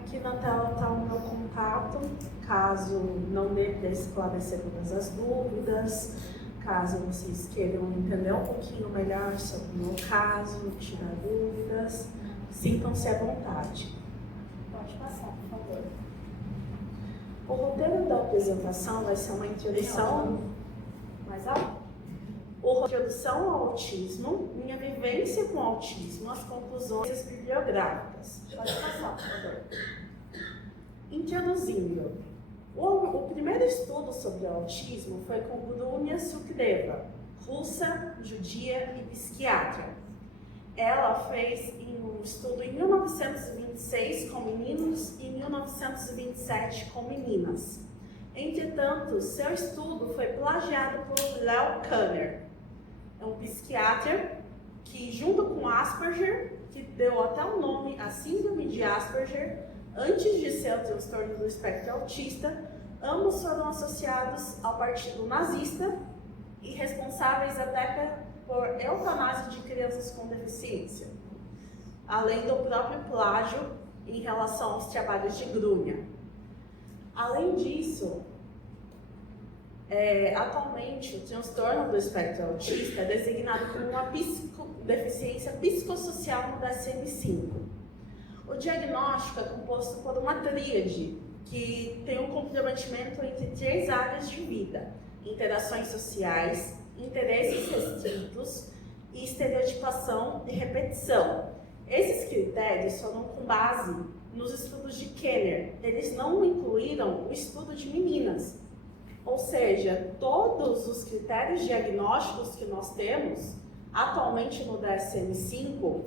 Aqui na tela está o meu contato, caso não dê para esclarecer todas as dúvidas, caso vocês queiram entender um pouquinho melhor sobre o meu caso, tirar dúvidas, sintam-se à vontade. Pode passar, por favor. O roteiro da apresentação vai ser uma introdução. Mais alto? Introdução ao autismo, minha vivência com o autismo, as conclusões bibliográficas. Pode passar, por favor. Introduzindo. O primeiro estudo sobre o autismo foi com Grunia Sukhdeva, russa, judia e psiquiatra. Ela fez um estudo em 1926 com meninos e em 1927 com meninas. Entretanto, seu estudo foi plagiado por Leo Kanner, um psiquiatra que, junto com Asperger, que deu até o nome à síndrome de Asperger, antes de ser o transtorno do espectro autista, ambos foram associados ao partido nazista e responsáveis até por eutanásia de crianças com deficiência, além do próprio plágio em relação aos trabalhos de Grunia. Além disso, atualmente o transtorno do espectro autista é designado como uma deficiência psicossocial no DSM-5. O diagnóstico é composto por uma tríade que tem um comprometimento entre 3 áreas de vida: interações sociais, interesses restritos e estereotipação e repetição. Esses critérios foram com base nos estudos de Kanner. Eles não incluíram o estudo de meninas. Ou seja, todos os critérios diagnósticos que nós temos atualmente no DSM-5,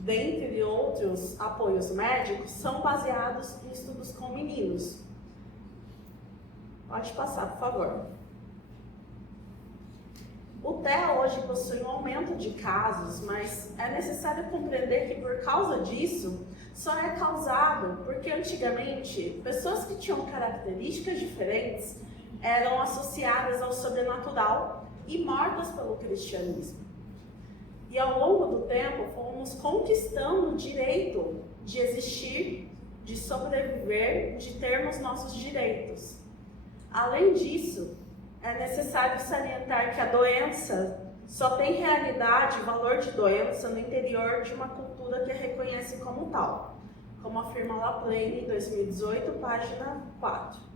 dentre outros apoios médicos, são baseados em estudos com meninos. Pode passar, por favor. O TEA hoje possui um aumento de casos, mas é necessário compreender que, por causa disso, só é causado porque antigamente pessoas que tinham características diferentes eram associadas ao sobrenatural e mortas pelo cristianismo. E ao longo do tempo fomos conquistando o direito de existir, de sobreviver, de termos nossos direitos. Além disso, é necessário salientar que a doença só tem realidade e valor de doença no interior de uma cultura que a reconhece como tal, como afirma Laplane em 2018, página 4.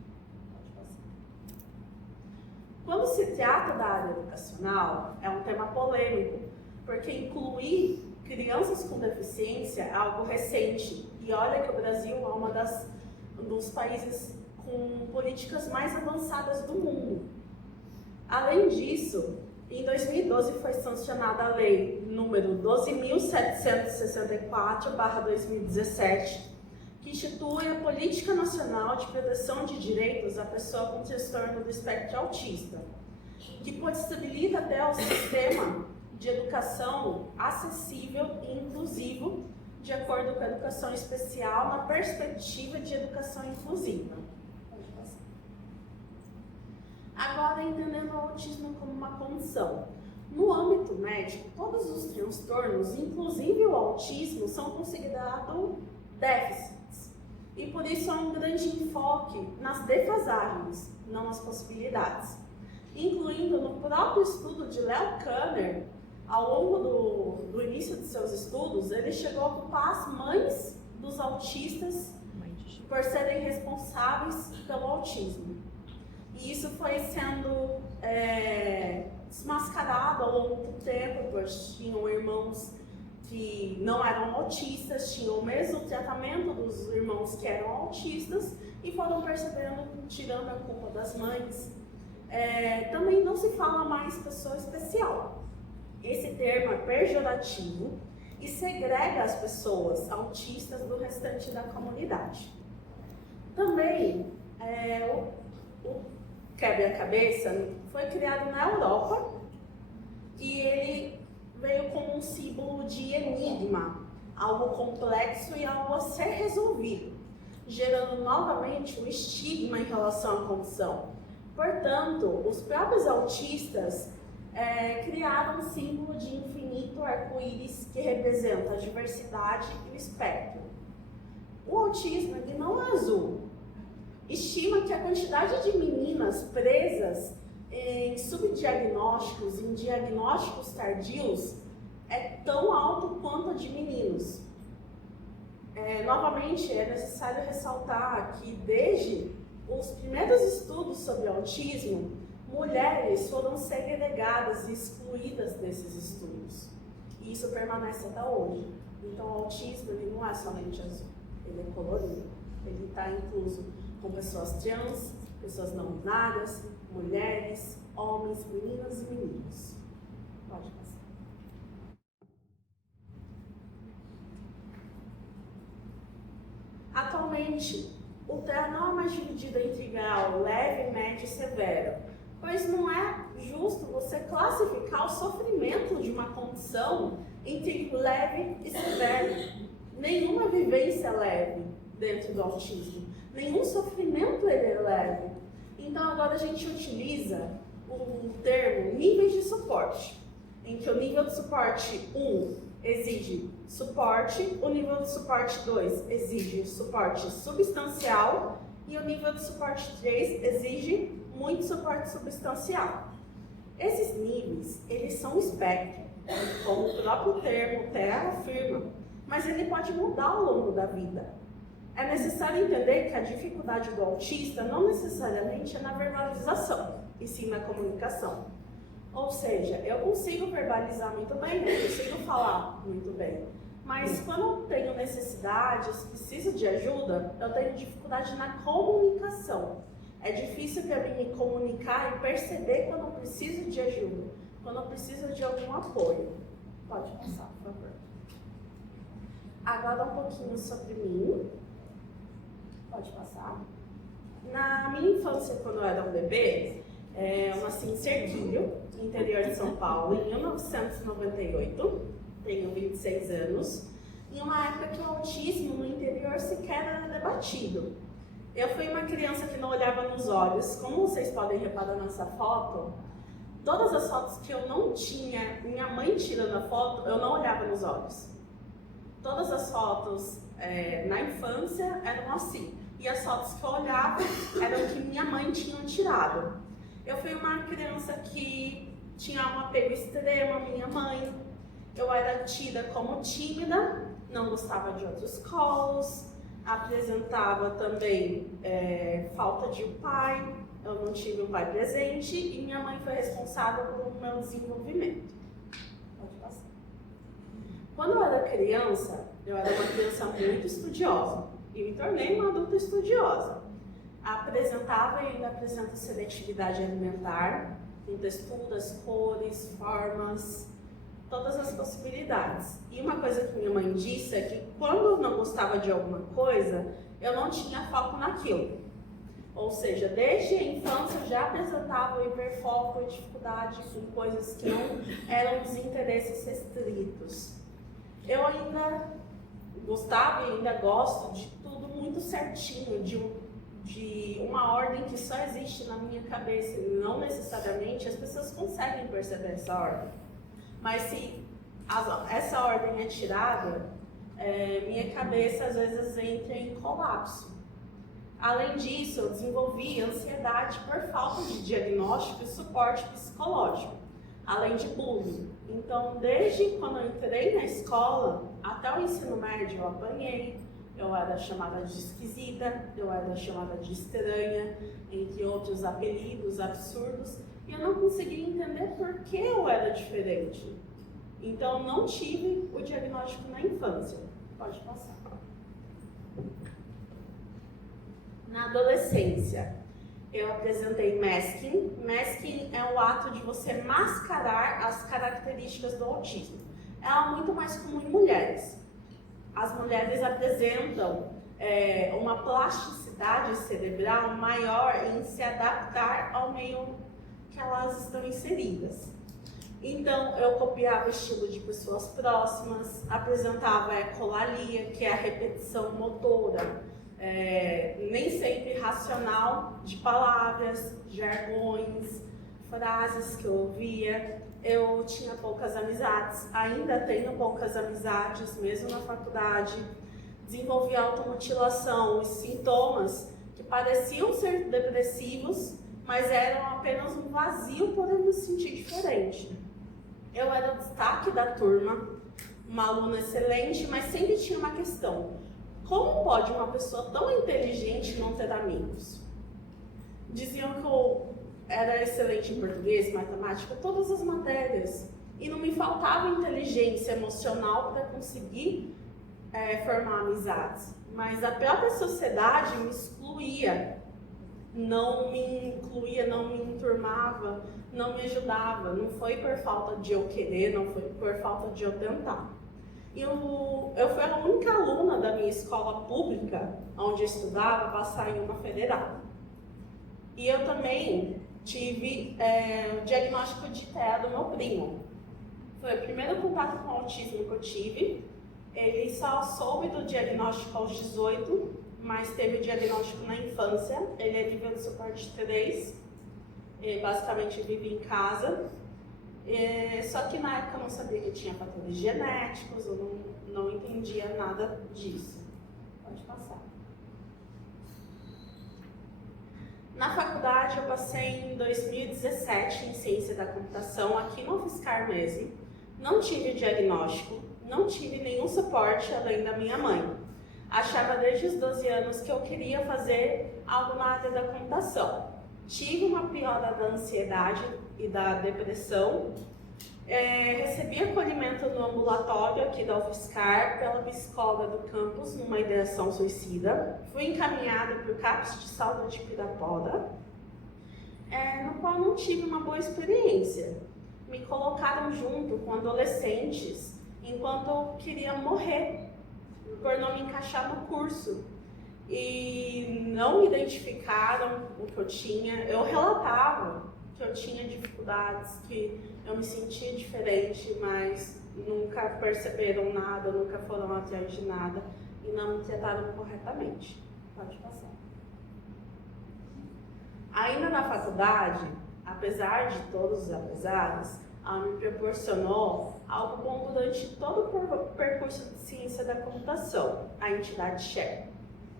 Quando se trata da área educacional, é um tema polêmico, porque incluir crianças com deficiência é algo recente. E olha que o Brasil é um dos países com políticas mais avançadas do mundo. Além disso, em 2012 foi sancionada a lei número 12.764/2017, que institui a Política Nacional de Proteção de Direitos à Pessoa com Transtorno do Espectro Autista, que possibilita até o sistema de educação acessível e inclusivo, de acordo com a educação especial, na perspectiva de educação inclusiva. Agora, entendendo o autismo como uma condição. No âmbito médico, todos os transtornos, inclusive o autismo, são considerados déficits. E por isso há um grande enfoque nas defasagens, não nas possibilidades. Incluindo no próprio estudo de Leo Kanner, ao longo do início de seus estudos, ele chegou a culpar as mães dos autistas por serem responsáveis pelo autismo. E isso foi sendo desmascarado ao longo do tempo, pois tinham irmãos que não eram autistas, tinham o mesmo tratamento dos irmãos que eram autistas e foram percebendo, tirando a culpa das mães. Também não se fala mais pessoa especial. Esse termo é pejorativo e segrega as pessoas autistas do restante da comunidade. Também, o quebra-cabeça foi criado na Europa e ele veio como um símbolo de enigma, algo complexo e algo a ser resolvido, gerando novamente um estigma em relação à condição. Portanto, os próprios autistas criaram um símbolo de infinito arco-íris que representa a diversidade e o espectro. O autismo ele não é azul. Estima que a quantidade de meninas presas em subdiagnósticos, em diagnósticos tardios, é tão alto quanto a de meninos. Novamente, é necessário ressaltar que desde os primeiros estudos sobre autismo, mulheres foram segregadas e excluídas desses estudos. E isso permanece até hoje. Então, o autismo ele não é somente azul, ele é colorido. Ele está incluso com pessoas trans, pessoas não binárias, mulheres, homens, meninas e meninos. Pode passar. Atualmente, o TEA não é mais dividido entre grau leve, médio e severo, pois não é justo você classificar o sofrimento de uma condição entre leve e severo. Nenhuma vivência é leve dentro do autismo, nenhum sofrimento ele é leve. Então agora a gente utiliza o termo níveis de suporte, em que o nível de suporte 1 exige suporte, o nível de suporte 2 exige suporte substancial e o nível de suporte 3 exige muito suporte substancial. Esses níveis, eles são um espectro, como o próprio termo TEA afirma, mas ele pode mudar ao longo da vida. É necessário entender que a dificuldade do autista não necessariamente é na verbalização, e sim na comunicação. Ou seja, eu consigo verbalizar muito bem, eu consigo falar muito bem, mas quando eu tenho necessidades, preciso de ajuda, eu tenho dificuldade na comunicação. É difícil para mim me comunicar e perceber quando eu preciso de ajuda, quando eu preciso de algum apoio. Pode passar, por favor. Agora um pouquinho sobre mim. Pode passar. Na minha infância, quando eu era um bebê, eu nasci em Serquilho, interior de São Paulo, em 1998, tenho 26 anos, em uma época que o autismo no interior sequer era debatido. Eu fui uma criança que não olhava nos olhos, como vocês podem reparar nessa foto, todas as fotos que eu não tinha, minha mãe tirando a foto, eu não olhava nos olhos. Todas as fotos na infância eram assim, e as fotos que eu olhava eram que minha mãe tinha tirado. Eu fui uma criança que tinha um apego extremo à minha mãe, eu era tida como tímida, não gostava de outros colos, apresentava também falta de pai, eu não tive um pai presente e minha mãe foi responsável pelo meu desenvolvimento. Pode passar. Quando eu era criança, eu era uma criança muito estudiosa e me tornei uma adulta estudiosa. Apresentava e ainda apresento seletividade alimentar, com texturas, cores, formas, todas as possibilidades. E uma coisa que minha mãe disse é que quando eu não gostava de alguma coisa, eu não tinha foco naquilo. Ou seja, desde a infância eu já apresentava hiperfoco e dificuldade com coisas que não eram dos interesses restritos. Eu ainda gostava e ainda gosto de tudo muito certinho, de uma ordem que só existe na minha cabeça. Não necessariamente as pessoas conseguem perceber essa ordem. Mas se essa ordem é tirada, minha cabeça às vezes entra em colapso. Além disso, eu desenvolvi ansiedade por falta de diagnóstico e suporte psicológico, além de bullying. Então, desde quando eu entrei na escola até o ensino médio, eu apanhei, eu era chamada de esquisita, eu era chamada de estranha, entre outros apelidos absurdos, e eu não conseguia entender por que eu era diferente. Então, não tive o diagnóstico na infância. Pode passar. Na adolescência, eu apresentei masking. Masking é o ato de você mascarar as características do autismo. É algo muito mais comum em mulheres. As mulheres apresentam uma plasticidade cerebral maior em se adaptar ao meio que elas estão inseridas. Então, eu copiava o estilo de pessoas próximas, apresentava a ecolalia, que é a repetição motora, nem sempre racional, de palavras, jargões, frases que eu ouvia. Eu tinha poucas amizades, ainda tenho poucas amizades, mesmo na faculdade. desenvolvi automutilação e sintomas que pareciam ser depressivos, mas eram apenas um vazio por eu me sentir diferente. Eu era o destaque da turma, uma aluna excelente, mas sempre tinha uma questão: como pode uma pessoa tão inteligente não ter amigos? Diziam que eu era excelente em português, matemática, todas as matérias, e não me faltava inteligência emocional para conseguir formar amizades, mas a própria sociedade me excluía, não me incluía, não me enturmava, não me ajudava. Não foi por falta de eu querer, não foi por falta de eu tentar. Eu fui a única aluna da minha escola pública, onde eu estudava, a passar em uma federal. E eu também tive o diagnóstico de TEA do meu primo. Foi o primeiro contato com o autismo que eu tive. Ele só soube do diagnóstico aos 18, mas teve o diagnóstico na infância. Ele é nível de suporte 3, ele basicamente vive em casa. Só que na época eu não sabia que tinha fatores genéticos, eu não entendia nada disso. Pode passar. Na faculdade eu passei em 2017 em Ciência da Computação, aqui no UFSCar mesmo. Não tive diagnóstico, não tive nenhum suporte além da minha mãe. Achava desde os 12 anos que eu queria fazer algo na área da computação. Tive uma piora da ansiedade e da depressão. Recebi acolhimento no ambulatório aqui da UFSCar pela psicóloga do campus, numa ideação suicida. Fui encaminhada para o CAPS de Saúde de Pirapora, no qual não tive uma boa experiência. Me colocaram junto com adolescentes enquanto eu queria morrer por não me encaixar no curso. E não identificaram o que eu tinha. Eu relatava que eu tinha dificuldades, que eu me sentia diferente, mas nunca perceberam nada, nunca foram atrás de nada e não me trataram corretamente. Pode passar. Ainda na faculdade, apesar de todos os apesares, ela me proporcionou algo bom durante todo o percurso de ciência da computação, a entidade SHARE,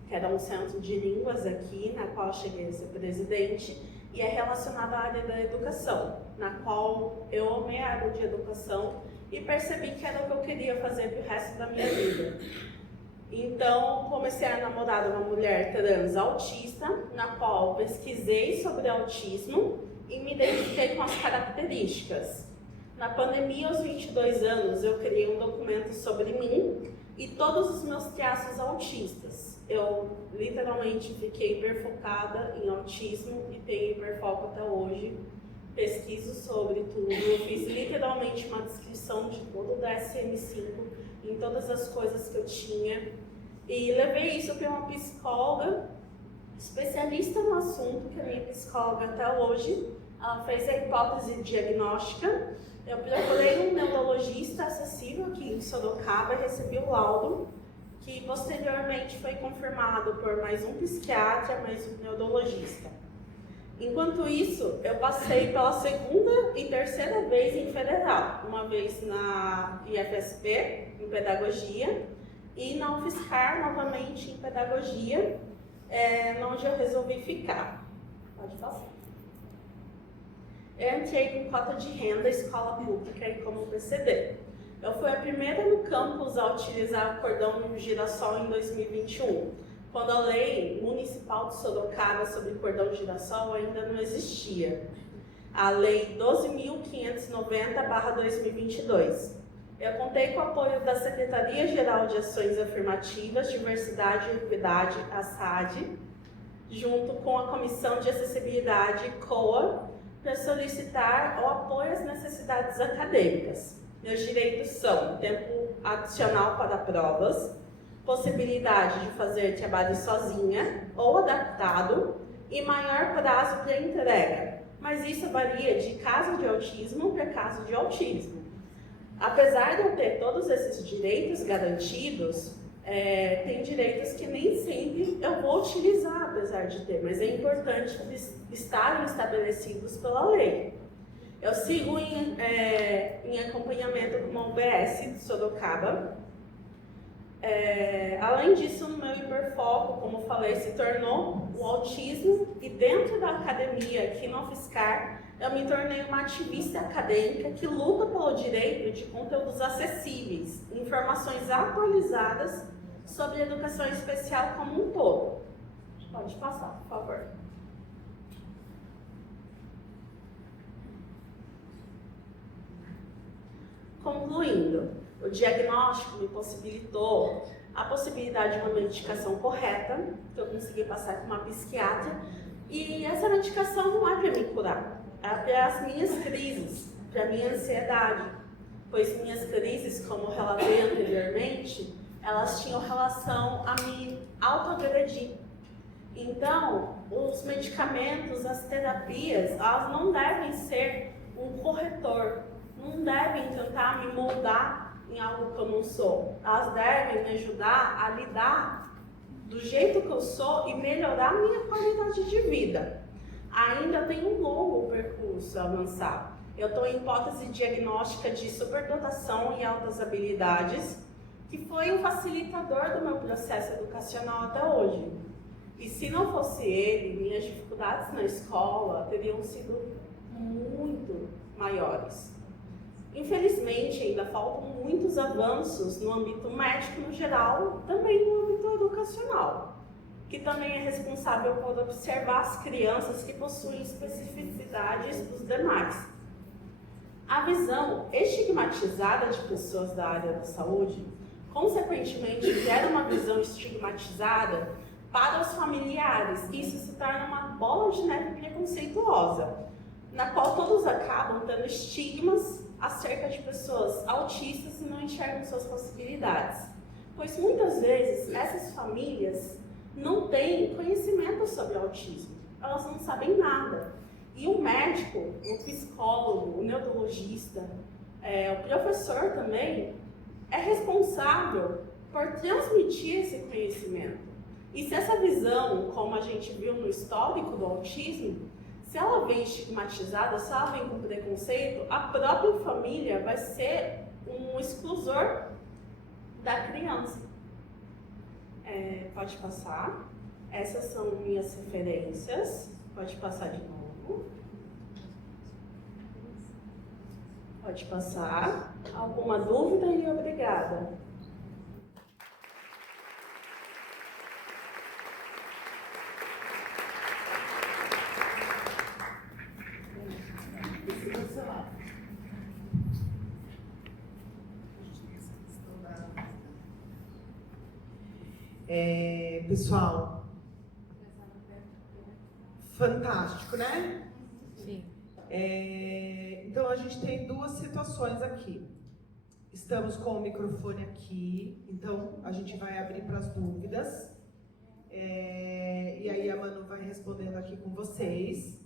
que era um centro de línguas aqui, na qual eu cheguei a ser presidente, e é relacionada à área da educação, na qual eu amei a área de educação e percebi que era o que eu queria fazer pro resto da minha vida. Então, comecei a namorar uma mulher trans autista, na qual pesquisei sobre autismo e me identifiquei com as características. Na pandemia, aos 22 anos, eu criei um documento sobre mim e todos os meus traços autistas. Eu literalmente fiquei hiperfocada em autismo e tenho hiperfoco até hoje. Pesquiso sobre tudo, eu fiz literalmente uma descrição de todo o DSM-5, em todas as coisas que eu tinha. E levei isso para uma psicóloga, especialista no assunto, que é a minha psicóloga até hoje. Ela fez a hipótese diagnóstica. Eu procurei um neurologista acessível aqui em Sorocaba e recebi o laudo, que posteriormente foi confirmado por mais um psiquiatra, mais um neurologista. Enquanto isso, eu passei pela segunda e terceira vez em federal, uma vez na IFSP, em pedagogia, e na UFSCar, novamente em pedagogia, onde eu resolvi ficar. Pode passar. Eu entrei com cota de renda, escola pública e como PCD. Eu fui a primeira no campus a utilizar o cordão girassol em 2021, quando a lei municipal de Sorocaba sobre cordão girassol ainda não existia. A lei 12.590/2022. Eu contei com o apoio da Secretaria-Geral de Ações Afirmativas, Diversidade e Equidade, a SAD, junto com a Comissão de Acessibilidade, COA, para solicitar o apoio às necessidades acadêmicas. Meus direitos são tempo adicional para provas, possibilidade de fazer trabalho sozinha ou adaptado e maior prazo para entrega. Mas isso varia de caso de autismo para caso de autismo. Apesar de eu ter todos esses direitos garantidos, tem direitos que nem sempre eu vou utilizar, apesar de ter, mas é importante estarem estabelecidos pela lei. Eu sigo em acompanhamento com uma UBS de Sorocaba, Além disso, o meu hiperfoco, como eu falei, se tornou o autismo, e dentro da academia aqui na UFSCar, eu me tornei uma ativista acadêmica que luta pelo direito de conteúdos acessíveis, informações atualizadas sobre a educação especial como um todo. Pode passar, por favor. Concluindo, o diagnóstico me possibilitou a possibilidade de uma medicação correta, que eu consegui passar com uma psiquiatra, e essa medicação não é para me curar, é para as minhas crises, para a minha ansiedade, pois minhas crises, como eu relatei anteriormente, elas tinham relação a me autoagredir. Então, os medicamentos, as terapias, elas não devem ser um corretor, não devem tentar me moldar em algo que eu não sou. Elas devem me ajudar a lidar do jeito que eu sou e melhorar a minha qualidade de vida. Ainda tem um longo percurso a avançar. Eu estou em hipótese diagnóstica de superdotação e altas habilidades, que foi um facilitador do meu processo educacional até hoje. E se não fosse ele, minhas dificuldades na escola teriam sido muito maiores. Infelizmente, ainda faltam muitos avanços no âmbito médico no geral, também no âmbito educacional, que também é responsável por observar as crianças que possuem especificidades dos demais. A visão estigmatizada de pessoas da área da saúde, consequentemente, gera uma visão estigmatizada para os familiares, e isso se torna uma bola de neve preconceituosa, na qual todos acabam tendo estigmas acerca de pessoas autistas e não enxergam suas possibilidades. Pois muitas vezes essas famílias não têm conhecimento sobre o autismo, elas não sabem nada. E o médico, o psicólogo, o neurologista, o professor também, é responsável por transmitir esse conhecimento. E se essa visão, como a gente viu no histórico do autismo, se ela vem estigmatizada, se ela vem com preconceito, a própria família vai ser um exclusor da criança. Pode passar. Essas são minhas referências. Pode passar de novo. Pode passar. Alguma dúvida e obrigada. Pessoal, fantástico, né? Sim. Então a gente tem duas situações aqui. Estamos com o microfone aqui, então a gente vai abrir para as dúvidas. E aí a Manu vai respondendo aqui com vocês.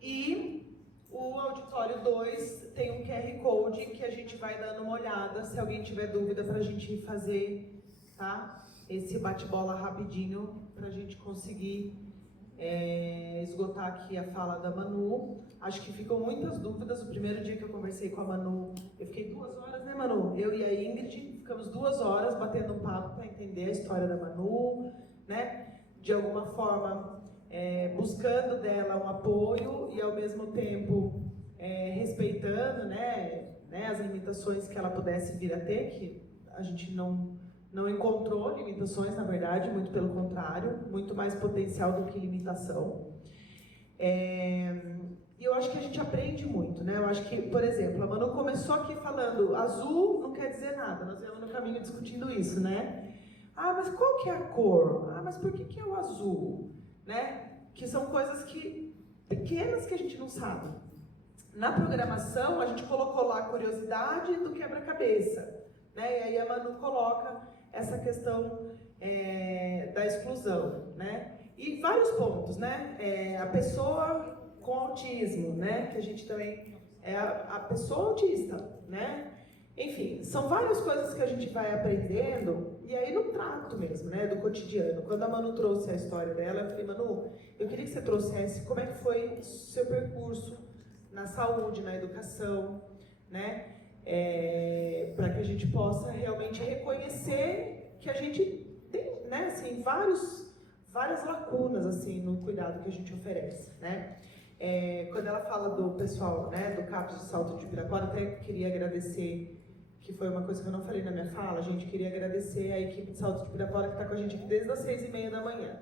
E o auditório 2 tem um QR Code que a gente vai dando uma olhada, se alguém tiver dúvida, para a gente fazer, tá? Esse bate-bola rapidinho para a gente conseguir esgotar aqui a fala da Manu. Acho que ficam muitas dúvidas. O primeiro dia que eu conversei com a Manu, eu fiquei 2 horas, né, Manu? Eu e a Ingrid ficamos 2 horas batendo um papo para entender a história da Manu, né? De alguma forma, buscando dela um apoio e ao mesmo tempo respeitando, né, as limitações que ela pudesse vir a ter, que a gente não encontrou limitações, na verdade, muito pelo contrário, muito mais potencial do que limitação. E eu acho que a gente aprende muito, né? Eu acho que, por exemplo, a Manu começou aqui falando, azul não quer dizer nada, nós viemos no caminho discutindo isso, né? Ah, mas qual que é a cor? Ah, mas por que é o azul? Né? Que são coisas pequenas que a gente não sabe. Na programação, a gente colocou lá a curiosidade do quebra-cabeça, né? E aí a Manu coloca essa questão da exclusão, né? E vários pontos, né? A pessoa com autismo, né? Que a gente também a pessoa autista, né? Enfim, são várias coisas que a gente vai aprendendo e aí no trato mesmo, né? Do cotidiano. Quando a Manu trouxe a história dela, eu falei, Manu, eu queria que você trouxesse como é que foi o seu percurso na saúde, na educação, né? Para que a gente possa realmente reconhecer que a gente tem, né, assim, várias lacunas, assim, no cuidado que a gente oferece, né? Quando ela fala do pessoal, né, do CAPS de Salto de Pirapora, até queria agradecer, que foi uma coisa que eu não falei na minha fala, a gente queria agradecer a equipe de Salto de Pirapora que está com a gente aqui desde as 6h30 da manhã.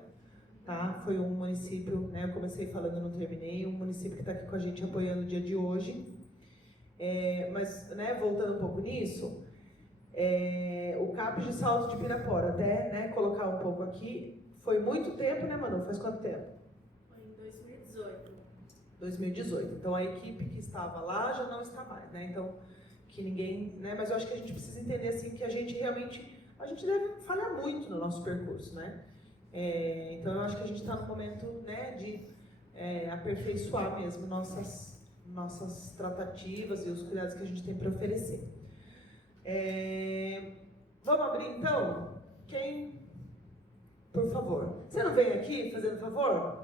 Tá? Foi um município, né, eu comecei falando, não terminei, um município que está aqui com a gente apoiando o dia de hoje. Mas, né, voltando um pouco nisso, o CAPS de Salto de Pirapora, até, né, colocar um pouco aqui, foi muito tempo, né, Manu? Faz quanto tempo? Foi em 2018. 2018. Então, a equipe que estava lá já não está mais, né? Então, que ninguém, né? Mas eu acho que a gente precisa entender, assim, que a gente deve falhar muito no nosso percurso, né? Então, eu acho que a gente está no momento, né, de aperfeiçoar mesmo nossas tratativas e os cuidados que a gente tem para oferecer. Vamos abrir, então? Quem? Por favor. Você não vem aqui, fazendo favor?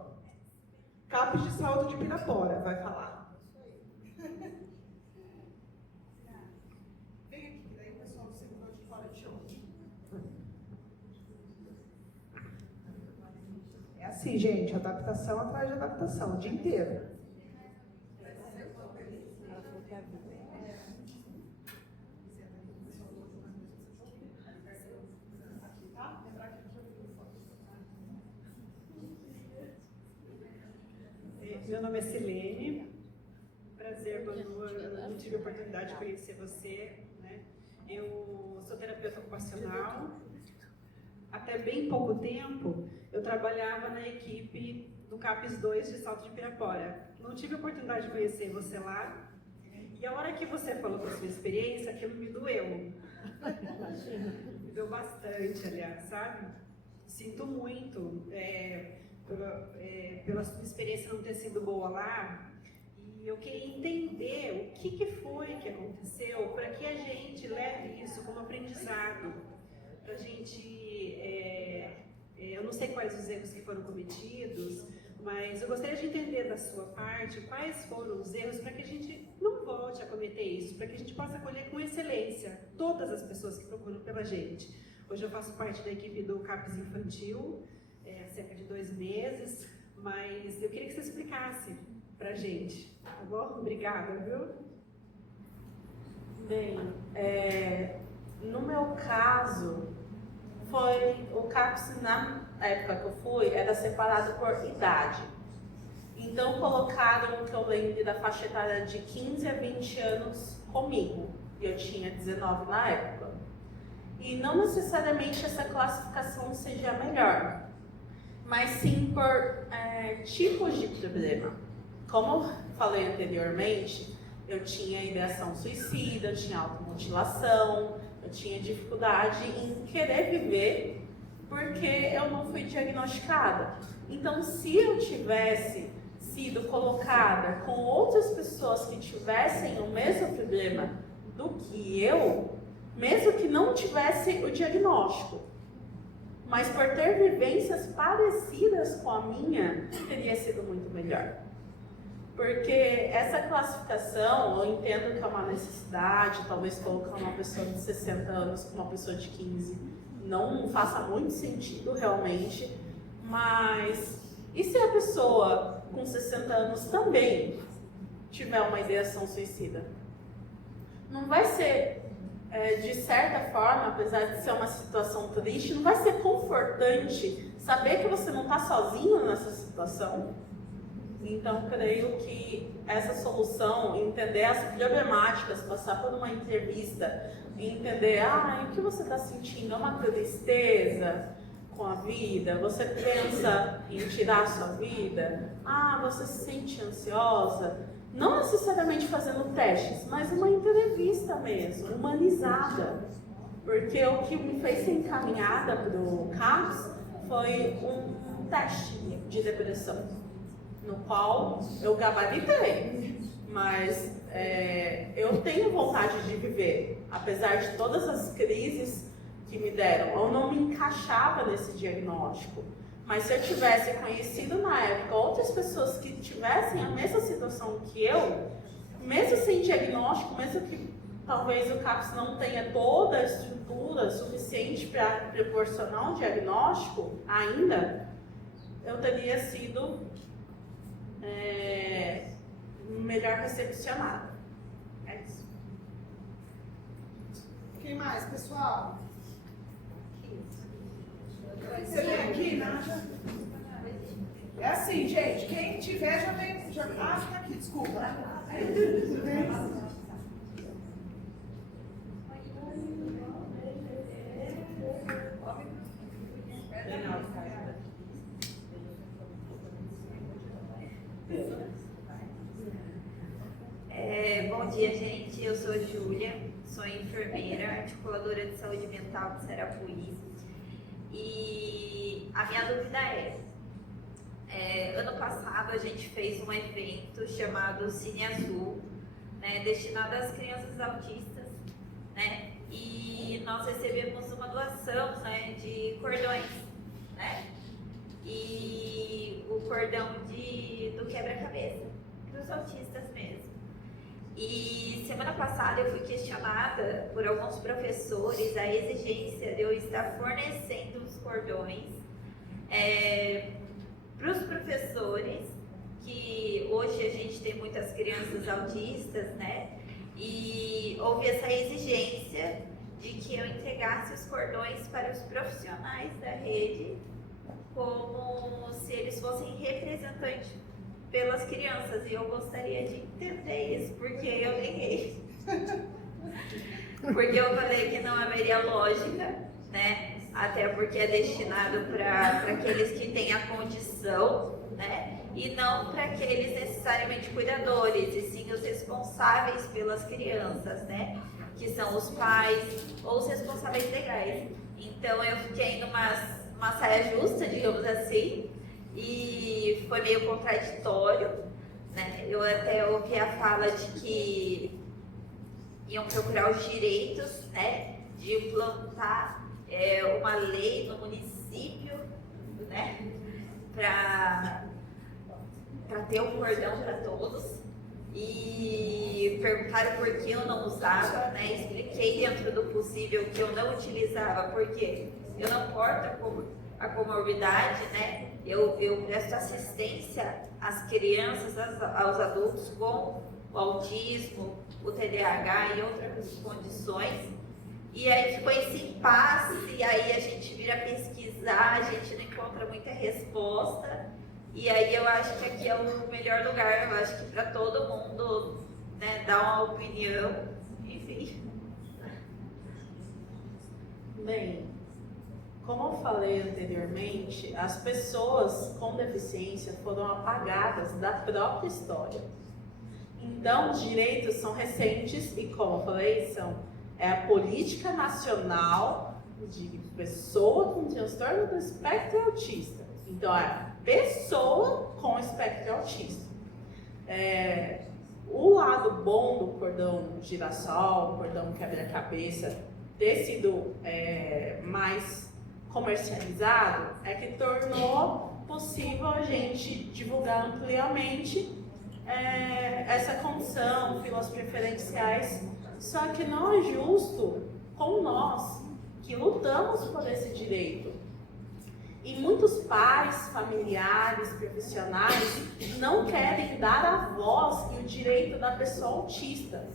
CAPS de Salto de Pirapora, vai falar. Vem aqui, daí o pessoal do setor de fora te ouve. É assim, gente, adaptação atrás de adaptação, o dia inteiro. Meu nome é Silene, prazer, Manu, eu não tive a oportunidade de conhecer você, né? Eu sou terapeuta ocupacional, até bem pouco tempo eu trabalhava na equipe do CAPS 2 de Salto de Pirapora. Não tive a oportunidade de conhecer você lá, e a hora que você falou da sua experiência, aquilo me doeu. Me doeu bastante, aliás, sabe? Sinto muito. Pela sua experiência não ter sido boa lá, e eu queria entender o que foi que aconteceu para que a gente leve isso como aprendizado, para a gente, eu não sei quais os erros que foram cometidos, mas eu gostaria de entender da sua parte quais foram os erros para que a gente não volte a cometer isso, para que a gente possa acolher com excelência todas as pessoas que procuram pela gente. Hoje eu faço parte da equipe do CAPS Infantil, cerca de 2 meses, mas eu queria que você explicasse pra gente, tá bom? Obrigada, viu? Bem, no meu caso, foi o CAPS, na época que eu fui, era separado por idade. Então colocaram, que eu lembro, da faixa etária de 15 a 20 anos comigo, e eu tinha 19 na época. E não necessariamente essa classificação seja a melhor, mas sim por tipos de problema. Como eu falei anteriormente, eu tinha ideação suicida, eu tinha automutilação, eu tinha dificuldade em querer viver porque eu não fui diagnosticada. Então, se eu tivesse sido colocada com outras pessoas que tivessem o mesmo problema do que eu, mesmo que não tivesse o diagnóstico, mas por ter vivências parecidas com a minha, teria sido muito melhor. Porque essa classificação, eu entendo que é uma necessidade, talvez colocar uma pessoa de 60 anos com uma pessoa de 15, não faça muito sentido realmente, mas e se a pessoa com 60 anos também tiver uma ideação suicida? Não vai ser... de certa forma, apesar de ser uma situação triste, não vai ser confortante saber que você não está sozinho nessa situação? Então, creio que essa solução, entender as problemáticas, passar por uma entrevista, entender, o que você está sentindo? É uma tristeza com a vida? Você pensa em tirar a sua vida? Você se sente ansiosa? Não necessariamente fazendo testes, mas uma entrevista mesmo, humanizada. Porque o que me fez ser encaminhada para o CAPS foi um teste de depressão, no qual eu gabaritei, mas eu tenho vontade de viver, apesar de todas as crises que me deram. Eu não me encaixava nesse diagnóstico. Mas se eu tivesse conhecido na época outras pessoas que tivessem a mesma situação que eu, mesmo sem diagnóstico, mesmo que talvez o CAPS não tenha toda a estrutura suficiente para proporcionar um diagnóstico ainda, eu teria sido melhor recepcionada. É isso. Quem mais, pessoal? Você vem aqui, Nádia? É assim, gente, quem tiver já vem. Ah, tá aqui, desculpa. Bom dia, gente. Eu sou Júlia, sou enfermeira, articuladora de saúde mental de Sarapuí. E a minha dúvida ano passado a gente fez um evento chamado Cine Azul, né, destinado às crianças autistas, né, e nós recebemos uma doação, né, de cordões, né, e o cordão do quebra-cabeça, para os autistas mesmo. E semana passada eu fui questionada por alguns professores a exigência de eu estar fornecendo os cordões para os professores, que hoje a gente tem muitas crianças autistas, né? E houve essa exigência de que eu entregasse os cordões para os profissionais da rede, como se eles fossem representantes pelas crianças, e eu gostaria de entender isso, porque eu neguei. Porque eu falei que não haveria lógica, né? Até porque é destinado para aqueles que têm a condição, né? E não para aqueles necessariamente cuidadores, e sim os responsáveis pelas crianças, né? Que são os pais ou os responsáveis legais. Então eu fiquei numa saia justa, digamos assim, e foi meio contraditório, né? Eu até ouvi a fala de que iam procurar os direitos, né, de implantar uma lei no município, né, para ter um cordão para todos. E perguntaram por que eu não usava, né? Expliquei dentro do possível que eu não utilizava, porque eu não porto a comorbidade, né? Eu presto assistência às crianças, aos adultos com o autismo, o TDAH e outras condições. E aí ficou esse impasse, e aí a gente vira pesquisar, a gente não encontra muita resposta. E aí eu acho que aqui é o melhor lugar, eu acho que para todo mundo, né, dar uma opinião, enfim. Bem, como eu falei anteriormente, as pessoas com deficiência foram apagadas da própria história. Então, os direitos são recentes e, como eu falei, é a política nacional de pessoa com transtorno do espectro autista. Então, é pessoa com espectro autista. O lado bom do cordão girassol, cordão quebra-cabeça, ter sido mais comercializado, é que tornou possível a gente divulgar ampliamente essa condição, filas preferenciais. Só que não é justo com nós que lutamos por esse direito. E muitos pais, familiares, profissionais não querem dar a voz e o direito da pessoa autista.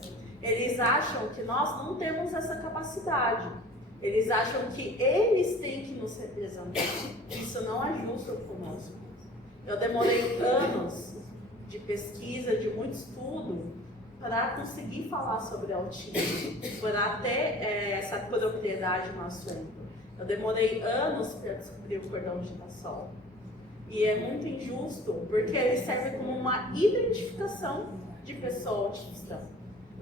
Eles acham que nós não temos essa capacidade. Eles acham que eles têm que nos representar. Isso não é justo conosco. Eu demorei anos de pesquisa, de muito estudo, para conseguir falar sobre autismo, para ter essa propriedade no assunto. Eu demorei anos para descobrir o cordão girassol. E é muito injusto, porque ele serve como uma identificação de pessoa autista.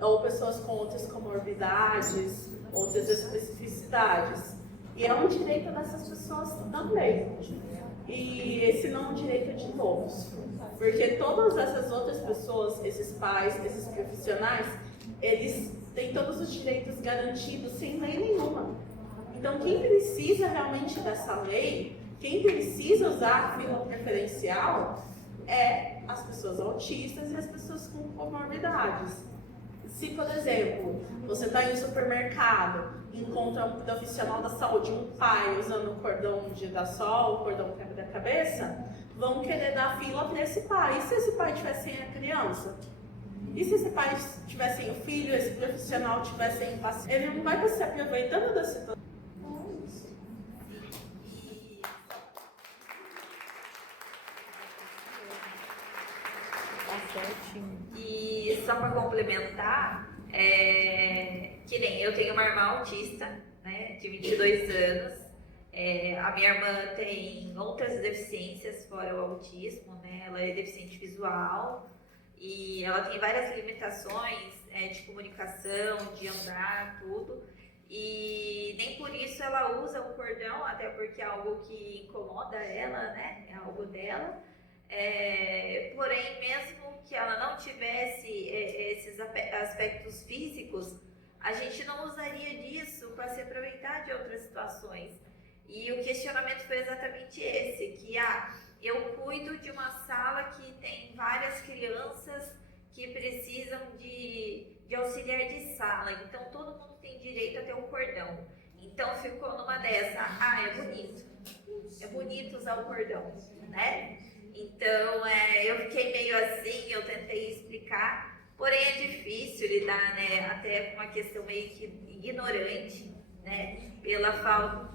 Ou pessoas com outras comorbidades, outras especificidades. E é um direito dessas pessoas também. E esse não é um direito de todos. Porque todas essas outras pessoas, esses pais, esses profissionais, eles têm todos os direitos garantidos sem lei nenhuma. Então, quem precisa realmente dessa lei, quem precisa usar a fila preferencial, é as pessoas autistas e as pessoas com comorbidades. Se, por exemplo, você está em um supermercado, encontra um profissional da saúde, um pai usando o cordão de girassol, o cordão quebra-cabeça, vão querer dar fila para esse pai. E se esse pai tiver sem a criança? E se esse pai tiver sem o filho, esse profissional tiver sem o paciente? Ele não vai estar se aproveitando da situação. E só para complementar, que nem eu tenho uma irmã autista, né, de 22 anos. A minha irmã tem outras deficiências fora o autismo, né? Ela é deficiente visual e ela tem várias limitações de comunicação, de andar, tudo. E nem por isso ela usa o cordão, até porque é algo que incomoda ela, né? É algo dela. Porém, mesmo que ela não tivesse esses aspectos físicos, a gente não usaria disso para se aproveitar de outras situações. E o questionamento foi exatamente esse, que eu cuido de uma sala que tem várias crianças que precisam de auxiliar de sala, então todo mundo tem direito a ter um cordão. Então ficou numa dessa, é bonito usar o cordão, né? Então eu fiquei meio assim, eu tentei explicar, porém é difícil lidar, né, até com uma questão meio que ignorante, né, pela falta,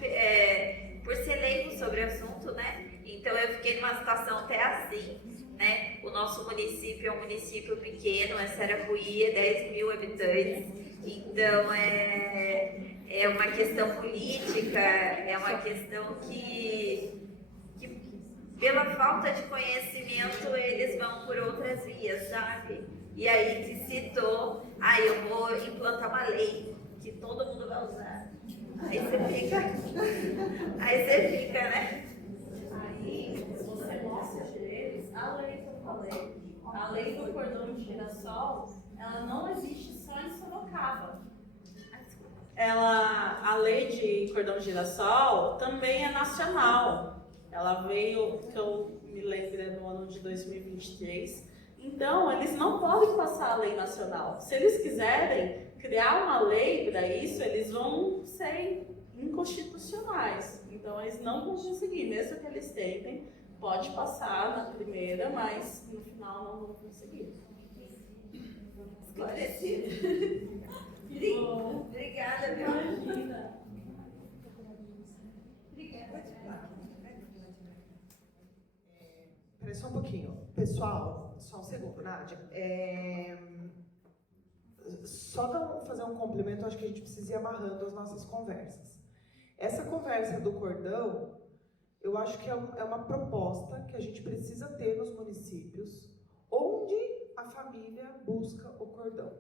por ser leigo sobre o assunto, né, então eu fiquei numa situação até assim, né, o nosso município é um município pequeno, Sarapuí, 10 mil habitantes, então é uma questão política, é uma questão que pela falta de conhecimento eles vão por outras vias, sabe? E aí se citou, eu vou implantar uma lei que todo mundo vai usar. Aí você fica, né? Aí você mostra para eles a lei que eu falei. A lei do cordão de girassol, ela não existe só em Sorocaba. A lei de cordão de girassol também é nacional. Ela veio, que eu me lembro, no ano de 2023. Então, eles não podem passar a lei nacional. Se eles quiserem criar uma lei para isso, eles vão ser inconstitucionais. Então, eles não vão conseguir, mesmo que eles tentem, pode passar na primeira, mas no final não vão conseguir. Esclarecido. Obrigada, meu. Imagina. Espera só um pouquinho. Pessoal, só um segundo, Nádia. Só fazer um complemento, acho que a gente precisa ir amarrando as nossas conversas. Essa conversa do cordão, eu acho que é uma proposta que a gente precisa ter nos municípios, onde a família busca o cordão.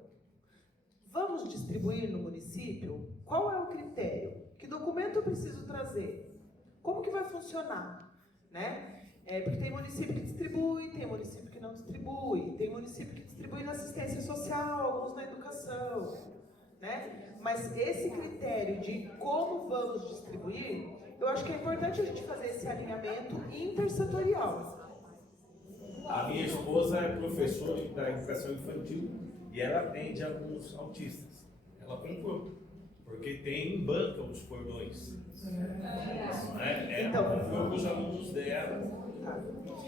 Vamos distribuir no município? Qual é o critério? Que documento eu preciso trazer? Como que vai funcionar? Né? Porque tem município que distribui, tem município que não distribui, tem município que distribui na assistência social, alguns na educação, né? Mas esse critério de como vamos distribuir, eu acho que é importante a gente fazer esse alinhamento intersetorial. A minha esposa é professora da educação infantil e ela atende alguns autistas. Ela comprou, porque tem banca os cordões. Ela comprou os alunos dela.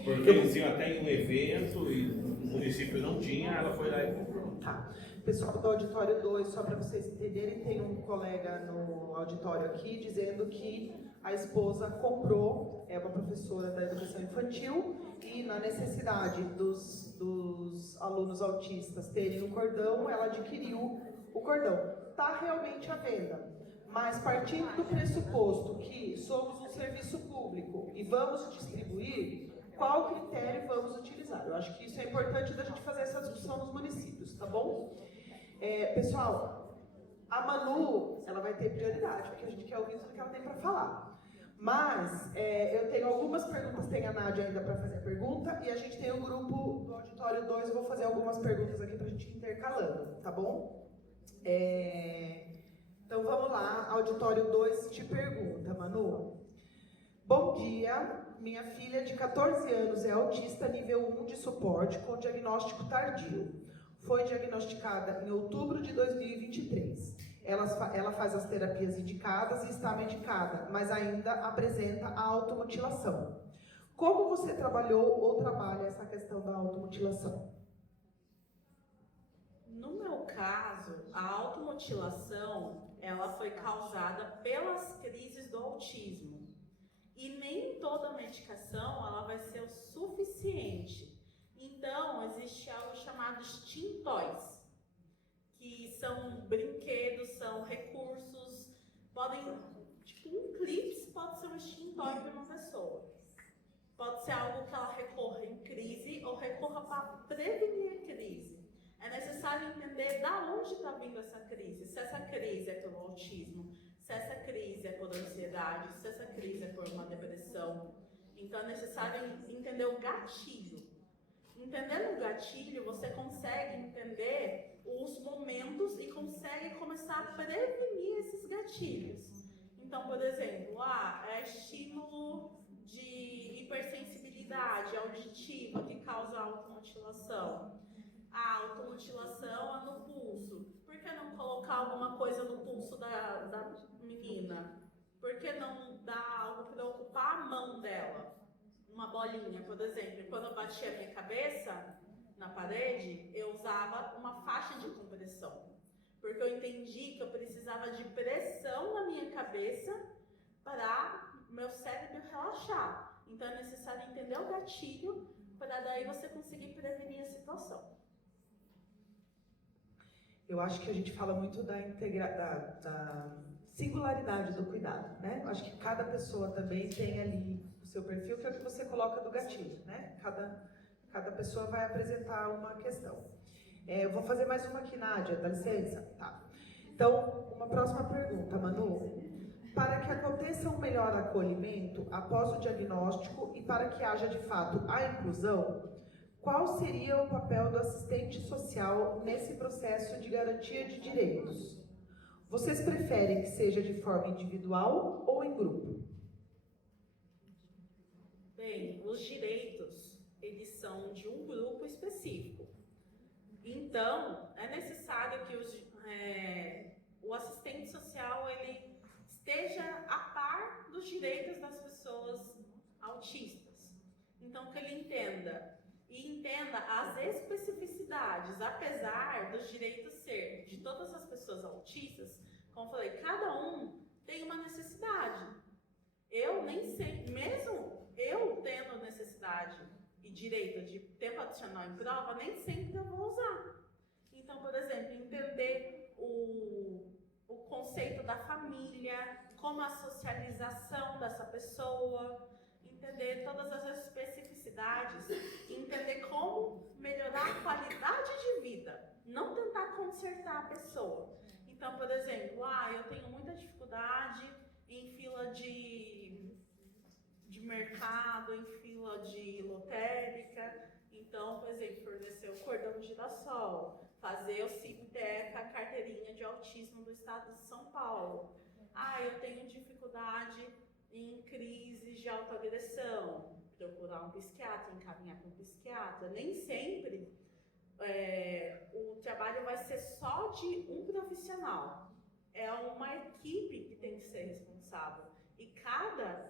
Porque eles iam até em um evento e o município não tinha, ela foi lá e comprou. Tá. Pessoal do auditório 2, só para vocês entenderem, tem um colega no auditório aqui dizendo que a esposa comprou, é uma professora da educação infantil, e na necessidade dos alunos autistas terem um cordão, ela adquiriu o cordão. Está realmente à venda. Mas partindo do pressuposto que somos um serviço público e vamos distribuir, qual critério vamos utilizar? Eu acho que isso é importante da gente fazer essa discussão nos municípios, tá bom? Pessoal, a Manu, ela vai ter prioridade, porque a gente quer ouvir tudo que ela tem para falar. Mas eu tenho algumas perguntas, tem a Nádia ainda para fazer a pergunta, e a gente tem o grupo do Auditório 2, eu vou fazer algumas perguntas aqui para a gente ir intercalando, tá bom? Então vamos lá, Auditório 2 te pergunta, Manu. Bom dia, minha filha de 14 anos é autista nível 1 de suporte com diagnóstico tardio. foi diagnosticada em outubro de 2023. Ela faz as terapias indicadas e está medicada, mas ainda apresenta a automutilação. Como você trabalhou ou trabalha essa questão da automutilação? No meu caso, a automutilação, ela foi causada pelas crises do autismo. E nem toda medicação ela vai ser o suficiente. Então, existe algo chamado Steam Toys, que são brinquedos, são recursos, tipo um clips pode ser um Steam Toy para uma pessoa. Pode ser algo que ela recorra em crise ou recorra para prevenir a crise. É necessário entender da onde está vindo essa crise. Se essa crise é pelo autismo, se essa crise é por ansiedade, se essa crise é por uma depressão. Então é necessário entender o gatilho. Entendendo o gatilho, você consegue entender os momentos e consegue começar a prevenir esses gatilhos. Então, por exemplo, é estímulo de hipersensibilidade auditiva que causa automutilação. A automutilação é no pulso. Por que não colocar alguma coisa no pulso da menina? Por que não dar algo para ocupar a mão dela? Uma bolinha, por exemplo. Quando eu batia a minha cabeça na parede, eu usava uma faixa de compressão. Porque eu entendi que eu precisava de pressão na minha cabeça para meu cérebro relaxar. Então é necessário entender o gatilho para daí você conseguir prevenir a situação. Eu acho que a gente fala muito da singularidade do cuidado, né? Eu acho que cada pessoa também tem ali o seu perfil, que é o que você coloca do gatilho, né? Cada pessoa vai apresentar uma questão. Eu vou fazer mais uma aqui, Nádia, dá licença? Tá. Então, uma próxima pergunta, Manu. Para que aconteça um melhor acolhimento após o diagnóstico e para que haja de fato a inclusão, qual seria o papel do assistente social nesse processo de garantia de direitos? Vocês preferem que seja de forma individual ou em grupo? Bem, os direitos, eles são de um grupo específico. Então, é necessário que o assistente social ele esteja a par dos direitos das pessoas autistas. Então, que ele entenda as especificidades, apesar dos direitos ser de todas as pessoas autistas, como eu falei, cada um tem uma necessidade. Eu nem sei, mesmo eu tendo necessidade e direito de tempo adicional em prova, nem sempre eu vou usar. Então, por exemplo, entender o conceito da família, como a socialização dessa pessoa, entender todas as especificidades, entender como melhorar a qualidade de vida, não tentar consertar a pessoa. Então, por exemplo, eu tenho muita dificuldade em fila de mercado, em fila de lotérica. Então, por exemplo, fornecer o cordão de girassol, fazer o CIPTECA, a carteirinha de autismo do estado de São Paulo. Eu tenho dificuldade em crises de autoagressão, procurar um psiquiatra, encaminhar para um psiquiatra. Nem sempre o trabalho vai ser só de um profissional. É uma equipe que tem que ser responsável.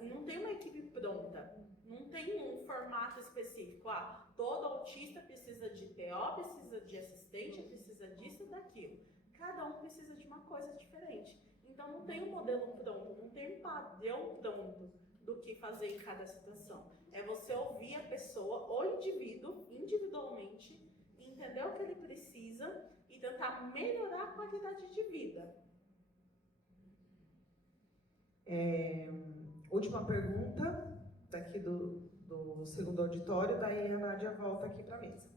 E não tem uma equipe pronta, não tem um formato específico. Todo autista precisa de TO, precisa de assistente, precisa disso e daquilo. Cada um precisa de uma coisa diferente. Então não tem um modelo pronto, não tem um padrão pronto do que fazer em cada situação. É você ouvir a pessoa, o indivíduo, individualmente, entender o que ele precisa e tentar melhorar a qualidade de vida. Última pergunta daqui do segundo auditório, daí a Nádia volta aqui para a mesa.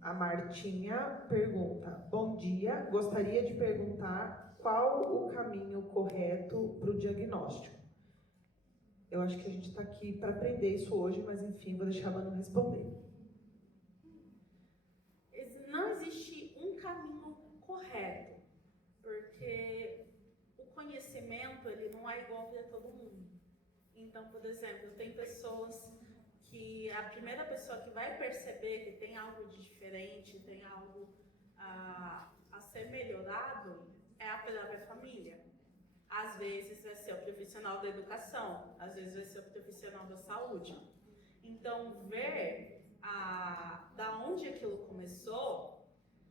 A Martinha pergunta: bom dia, gostaria de perguntar qual o caminho correto para o diagnóstico. Eu acho que a gente está aqui para aprender isso hoje, mas enfim, vou deixar a Manu responder. Não existe um caminho correto, porque o conhecimento ele não é igual para todo mundo. Então, por exemplo, tem pessoas que a primeira pessoa que vai perceber que tem algo de diferente, tem algo a ser melhorado, é a própria família. Às vezes vai ser o profissional da educação, às vezes vai ser o profissional da saúde. Então, ver da onde aquilo começou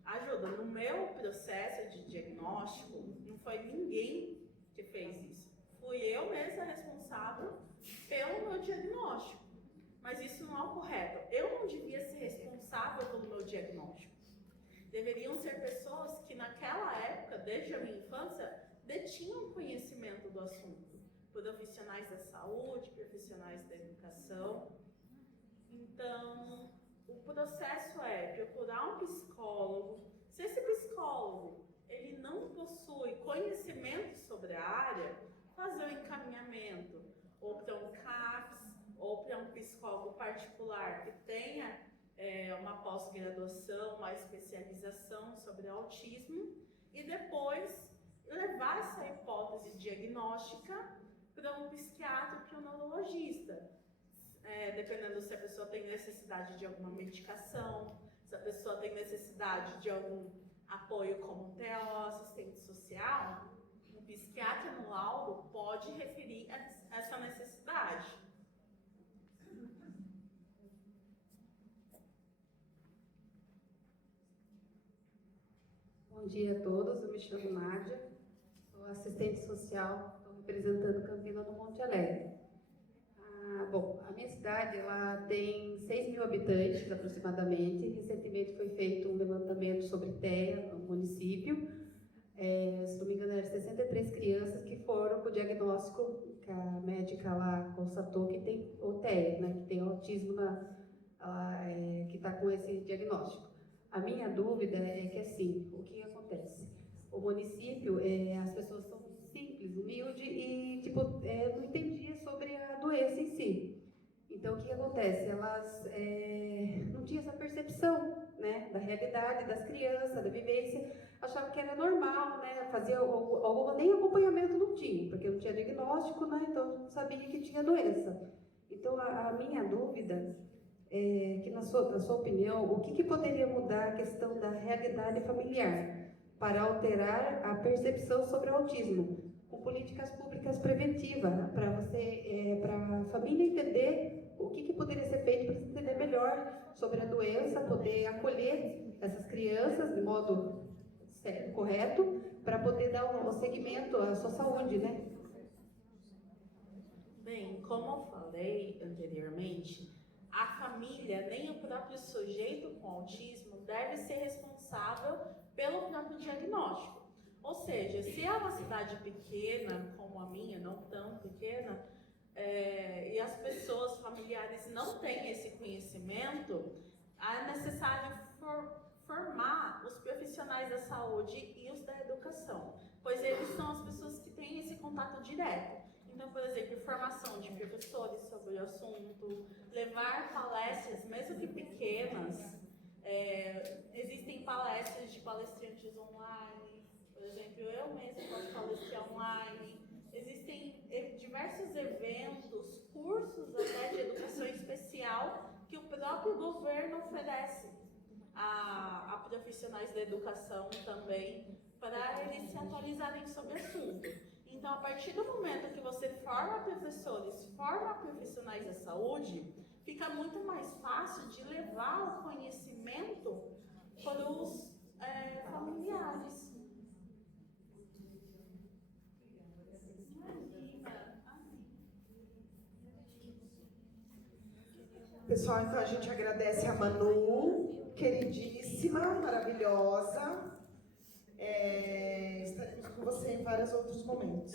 ajuda. No meu processo de diagnóstico, não foi ninguém que fez isso. Fui eu mesma responsável pelo meu diagnóstico. Mas isso não é o correto. Eu não devia ser responsável pelo meu diagnóstico. Deveriam ser pessoas que naquela época, desde a minha infância, detinham conhecimento do assunto. Profissionais da saúde, profissionais da educação. Então, o processo é procurar um psicólogo. Se esse psicólogo ele não possui conhecimento sobre a área, fazer o encaminhamento ou para um CAPS ou para um psicólogo particular que tenha uma pós-graduação, uma especialização sobre autismo e depois levar essa hipótese diagnóstica para um psiquiatra ou para um neurologista. Dependendo se a pessoa tem necessidade de alguma medicação, se a pessoa tem necessidade de algum apoio como um TO, assistente social, um psiquiatra no laudo pode referir essa necessidade. Bom dia a todos, eu me chamo Nádia, sou assistente social, estou representando Campina do Monte Alegre. Bom, a minha cidade ela tem 6 mil habitantes aproximadamente. Recentemente foi feito um levantamento sobre TEA no município. Se não me engano, eram 63 crianças que foram com o diagnóstico que a médica lá constatou que tem o TEA, né, que tem autismo que está com esse diagnóstico. A minha dúvida é que assim, o que acontece? O município, as pessoas são simples, humildes e não entendia sobre a doença em si. Então, o que acontece? Elas não tinham essa percepção, né, da realidade das crianças, da vivência, achavam que era normal, né, fazia nem acompanhamento não tinha, porque não tinha diagnóstico, né, então não sabia que tinha doença. Então, a minha dúvida é que, na sua opinião, o que poderia mudar a questão da realidade familiar para alterar a percepção sobre o autismo, com políticas públicas preventivas, para a família entender o que poderia ser feito para entender melhor sobre a doença, poder acolher essas crianças de modo correto, para poder dar um seguimento à sua saúde, né? Bem, como eu falei anteriormente, a família, nem o próprio sujeito com autismo deve ser responsável pelo próprio diagnóstico. Ou seja, se é uma cidade pequena, como a minha, não tão pequena, e as pessoas familiares não têm esse conhecimento, é necessário formar os profissionais da saúde e os da educação, pois eles são as pessoas que têm esse contato direto. Então, por exemplo, formação de professores sobre o assunto, levar palestras, mesmo que pequenas, existem palestras de palestrantes online, por exemplo, eu mesma posso palestrar online, existem diversos eventos, cursos até de educação especial que o próprio governo oferece a profissionais da educação também, para eles se atualizarem sobre o assunto. Então, a partir do momento que você forma professores, forma profissionais da saúde, fica muito mais fácil de levar o conhecimento para os familiares. Pessoal, então a gente agradece a Manu, queridíssima, maravilhosa. Estaremos com você em vários outros momentos.